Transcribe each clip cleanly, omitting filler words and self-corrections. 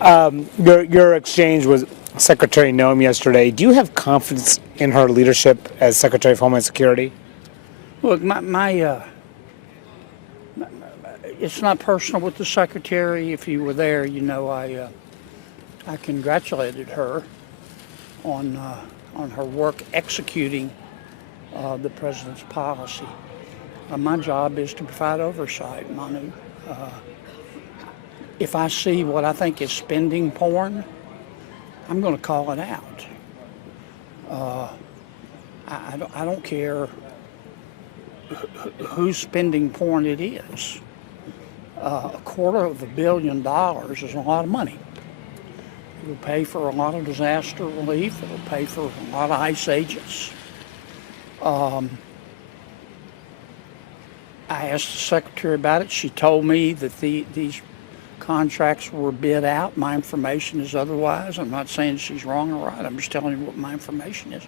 Your exchange with Secretary Noem yesterday. Do you have confidence in her leadership as Secretary of Homeland Security? Look, it's not personal with the secretary. If you were there, you know I congratulated her on her work executing the president's policy. My job is to provide oversight, Manu. If I see what I think is spending porn, I'm going to call it out. I don't care whose spending porn it is. $250 million is a lot of money. It'll pay for a lot of disaster relief. It'll pay for a lot of ICE agents. I asked the secretary about it. She told me that these contracts were bid out. My information is otherwise. I'm not saying she's wrong or right. I'm just telling you what my information is.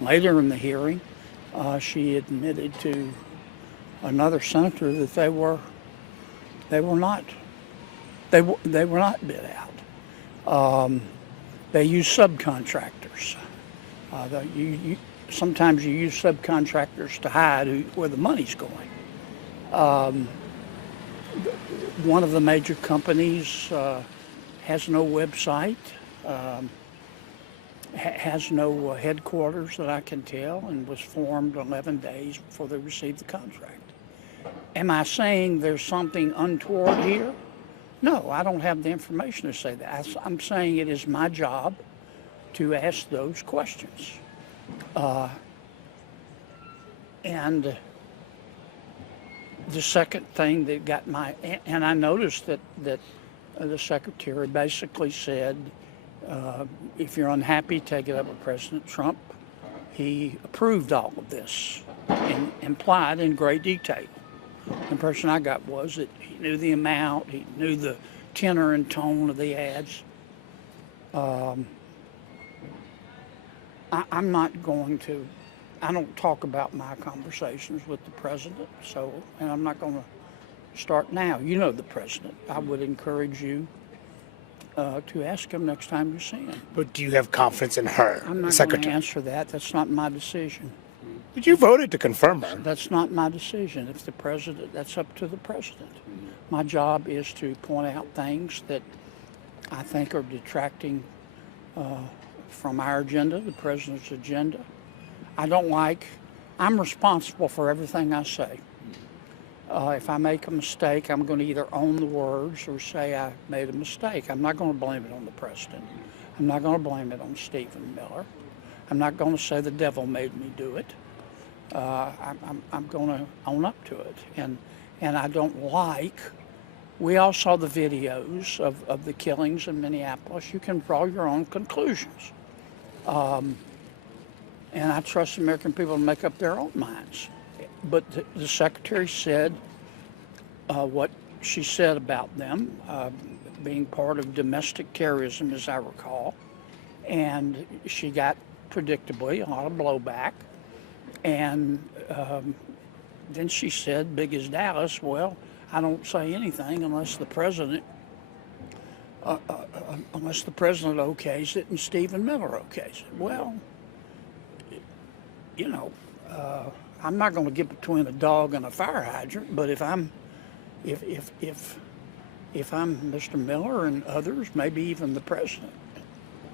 Later in the hearing, she admitted to another senator that they were not bid out. They use subcontractors. Sometimes you use subcontractors to hide where the money's going. One of the major companies has no website, has no headquarters that I can tell, and was formed 11 days before they received the contract. Am I saying there's something untoward here? No, I don't have the information to say that. I'm saying it is my job to ask those questions. And the second thing that got and I noticed that the secretary basically said, if you're unhappy, take it up with President Trump. He approved all of this and implied in great detail. The impression I got was that he knew the amount, he knew the tenor and tone of the ads. I'm not going to, I don't talk about my conversations with the president, and I'm not going to start now. You know the president. I would encourage you to ask him next time you see him. But do you have confidence in her, I'm not going to answer that. That's not my decision. But you voted to confirm her. That's not my decision. If the president, that's up to the president. My job is to point out things that I think are detracting from our agenda, the president's agenda. I'm responsible for everything I say. If I make a mistake, I'm going to either own the words or say I made a mistake. I'm not going to blame it on the president. I'm not going to blame it on Stephen Miller. I'm not going to say the devil made me do it. I'm going to own up to it. And I don't we all saw the videos of the killings in Minneapolis. You can draw your own conclusions. And I trust the American people to make up their own minds. But the secretary said what she said about them, being part of domestic terrorism, as I recall. And she got, predictably, a lot of blowback. And then she said, big as Dallas, well, I don't say anything unless the president okays it and Stephen Miller okays it. Well, you know, I'm not going to get between a dog and a fire hydrant, but if I'm Mr. Miller and others, maybe even the president,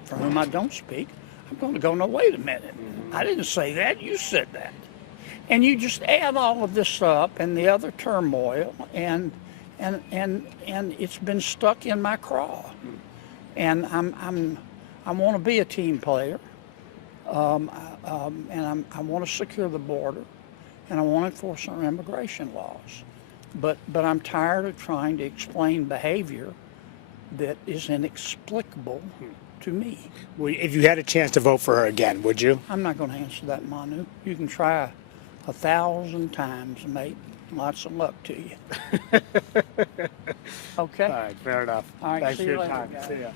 for whom I don't speak, I'm going to go, no, wait a minute. I didn't say that. You said that. And you just add all of this up and the other turmoil, and it's been stuck in my craw. And I want to be a team player, and I want to secure the border, and I want to enforce our immigration laws. But I'm tired of trying to explain behavior that is inexplicable to me. Well, if you had a chance to vote for her again, would you? I'm not going to answer that, Manu. You can try 1,000 times, mate. Lots of luck to you. Okay? All right, fair enough. All right, Thanks see for you your later, time. guys. See ya.